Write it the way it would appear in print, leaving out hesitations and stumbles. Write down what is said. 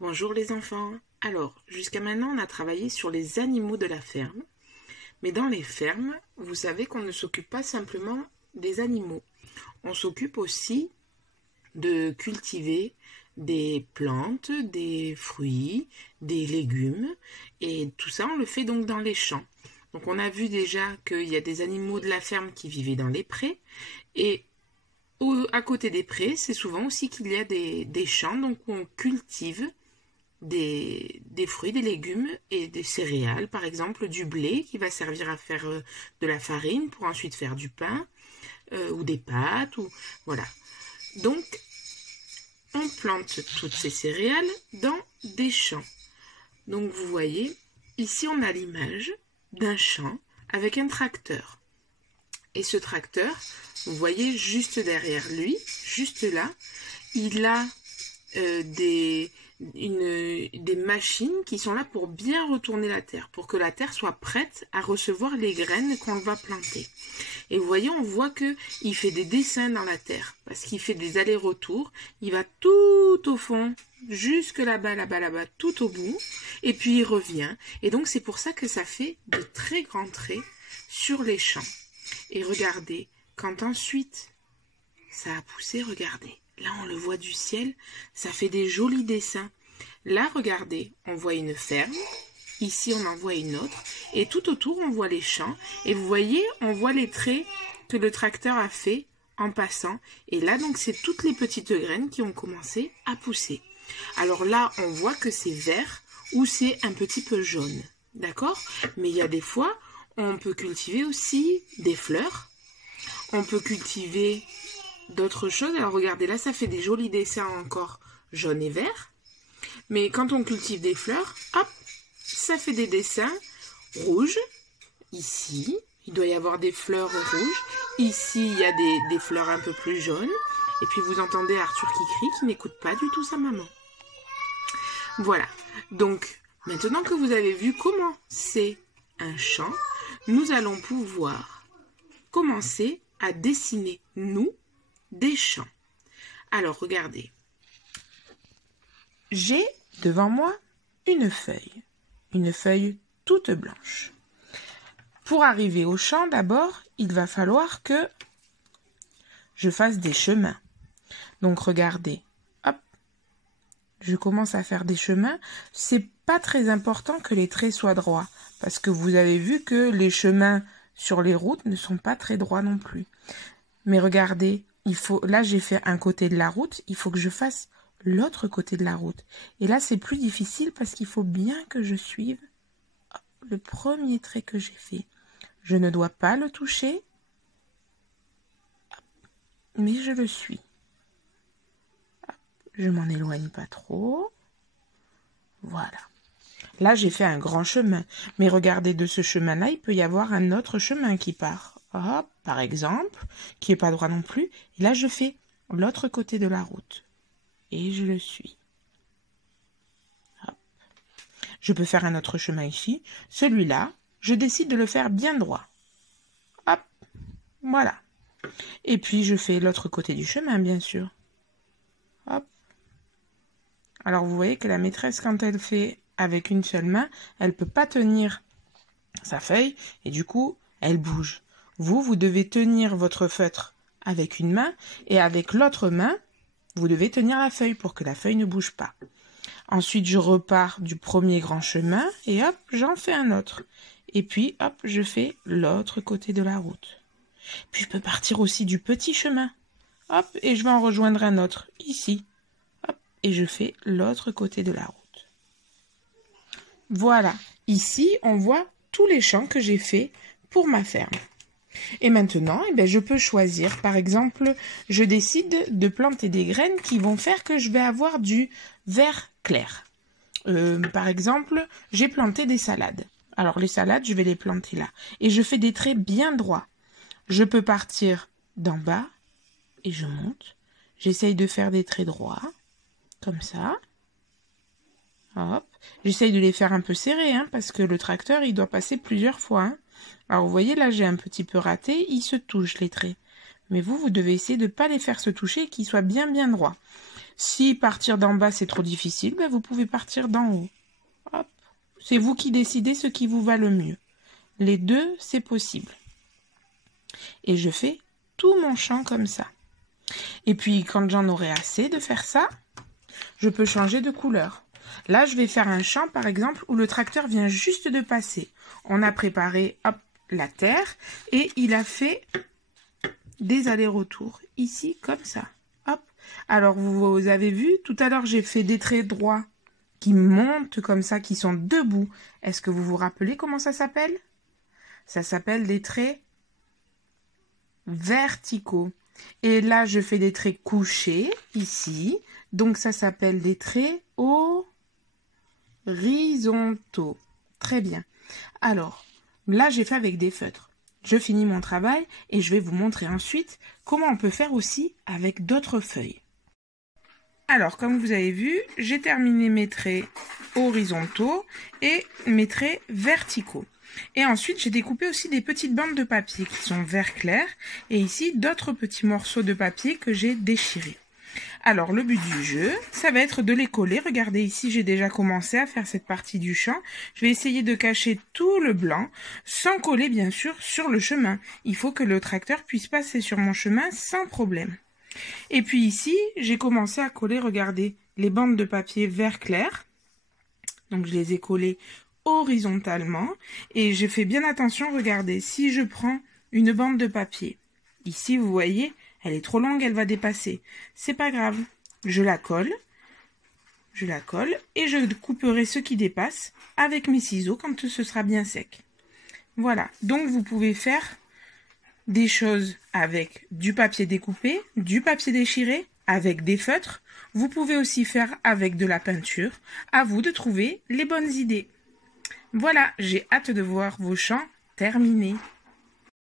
Bonjour les enfants. Alors, jusqu'à maintenant, on a travaillé sur les animaux de la ferme. Mais dans les fermes, vous savez qu'on ne s'occupe pas simplement des animaux. On s'occupe aussi de cultiver des plantes, des fruits, des légumes. Et tout ça, on le fait donc dans les champs. Donc on a vu déjà qu'il y a des animaux de la ferme qui vivaient dans les prés. Et à côté des prés, c'est souvent aussi qu'il y a des champs donc où on cultive des fruits, des légumes et des céréales, par exemple du blé qui va servir à faire de la farine pour ensuite faire du pain ou des pâtes. Voilà. Donc, on plante toutes ces céréales dans des champs. Donc, vous voyez, ici on a l'image d'un champ avec un tracteur. Et ce tracteur, vous voyez juste derrière lui, juste là, il a des machines qui sont là pour bien retourner la terre, pour que la terre soit prête à recevoir les graines qu'on va planter. Et vous voyez, on voit qu'il fait des dessins dans la terre, parce qu'il fait des allers-retours, il va tout au fond, jusque là-bas, tout au bout, et puis il revient. Et donc c'est pour ça que ça fait de très grands traits sur les champs. Et regardez, quand ensuite ça a poussé, regardez. Là, on le voit du ciel, ça fait des jolis dessins. Là, regardez, on voit une ferme. Ici, on en voit une autre. Et tout autour, on voit les champs. Et vous voyez, on voit les traits que le tracteur a fait en passant. Et là, donc, c'est toutes les petites graines qui ont commencé à pousser. Alors là, on voit que c'est vert ou c'est un petit peu jaune. D'accord? Mais il y a des fois, on peut cultiver aussi des fleurs. On peut cultiver d'autres choses. Alors regardez, là ça fait des jolis dessins encore jaune et vert. Mais quand on cultive des fleurs, hop, ça fait des dessins rouges. Ici, il doit y avoir des fleurs rouges. Ici, il y a des fleurs un peu plus jaunes. Et puis vous entendez Arthur qui crie, qui n'écoute pas du tout sa maman. Voilà. Donc, maintenant que vous avez vu comment c'est un champ, nous allons pouvoir commencer à dessiner, nous, des champs. Alors, regardez. J'ai devant moi une feuille toute blanche. Pour arriver au champ, d'abord, il va falloir que je fasse des chemins. Donc, regardez. Hop. Je commence à faire des chemins. C'est pas très important que les traits soient droits, parce que vous avez vu que les chemins sur les routes ne sont pas très droits non plus. Mais regardez, là j'ai fait un côté de la route, il faut que je fasse l'autre côté de la route. Et là c'est plus difficile parce qu'il faut bien que je suive le premier trait que j'ai fait. Je ne dois pas le toucher, mais je le suis. Je m'en éloigne pas trop. Voilà. Là j'ai fait un grand chemin, mais regardez, de ce chemin-là, il peut y avoir un autre chemin qui part. Hop, par exemple, qui n'est pas droit non plus. Et là, je fais l'autre côté de la route. Et je le suis. Hop. Je peux faire un autre chemin ici. Celui-là, je décide de le faire bien droit. Hop, voilà. Et puis, je fais l'autre côté du chemin, bien sûr. Hop. Alors, vous voyez que la maîtresse, quand elle fait avec une seule main, elle ne peut pas tenir sa feuille. Et du coup, elle bouge. Vous devez tenir votre feutre avec une main et avec l'autre main, vous devez tenir la feuille pour que la feuille ne bouge pas. Ensuite, je repars du premier grand chemin et hop, j'en fais un autre. Et puis, hop, je fais l'autre côté de la route. Puis, je peux partir aussi du petit chemin. Hop, et je vais en rejoindre un autre, ici. Hop, et je fais l'autre côté de la route. Voilà, ici, on voit tous les champs que j'ai faits pour ma ferme. Et maintenant, je peux choisir. Par exemple, je décide de planter des graines qui vont faire que je vais avoir du vert clair. Par exemple, j'ai planté des salades. Alors, les salades, je vais les planter là. Et je fais des traits bien droits. Je peux partir d'en bas et je monte. J'essaye de faire des traits droits, comme ça. Hop. J'essaye de les faire un peu serrés, parce que le tracteur, il doit passer plusieurs fois. Alors, vous voyez, là, j'ai un petit peu raté. Ils se touchent, les traits. Mais vous devez essayer de ne pas les faire se toucher et qu'ils soient bien droits. Si partir d'en bas c'est trop difficile, ben vous pouvez partir d'en haut. Hop. C'est vous qui décidez ce qui vous va le mieux. Les deux, c'est possible. Et je fais tout mon champ comme ça. Et puis quand j'en aurai assez de faire ça, je peux changer de couleur. Là, je vais faire un champ, par exemple, où le tracteur vient juste de passer. On a préparé, hop, la terre et il a fait des allers-retours. Ici, comme ça. Hop. Alors, vous avez vu, tout à l'heure, j'ai fait des traits droits qui montent comme ça, qui sont debout. Est-ce que vous vous rappelez comment ça s'appelle? Ça s'appelle des traits verticaux. Et là, je fais des traits couchés, ici. Donc, ça s'appelle des traits horizontaux. Très bien. Alors, là, j'ai fait avec des feutres. Je finis mon travail et je vais vous montrer ensuite comment on peut faire aussi avec d'autres feuilles. Alors, comme vous avez vu, j'ai terminé mes traits horizontaux et mes traits verticaux. Et ensuite, j'ai découpé aussi des petites bandes de papier qui sont vert clair et ici, d'autres petits morceaux de papier que j'ai déchirés. Alors, le but du jeu, ça va être de les coller. Regardez, ici, j'ai déjà commencé à faire cette partie du champ. Je vais essayer de cacher tout le blanc, sans coller, bien sûr, sur le chemin. Il faut que le tracteur puisse passer sur mon chemin sans problème. Et puis ici, j'ai commencé à coller, regardez, les bandes de papier vert clair. Donc, je les ai collées horizontalement. Et je fais bien attention, regardez, si je prends une bande de papier, ici, vous voyez, elle est trop longue, elle va dépasser. C'est pas grave. Je la colle et je couperai ce qui dépasse avec mes ciseaux quand ce sera bien sec. Voilà. Donc, vous pouvez faire des choses avec du papier découpé, du papier déchiré, avec des feutres. Vous pouvez aussi faire avec de la peinture. À vous de trouver les bonnes idées. Voilà, j'ai hâte de voir vos champs terminés.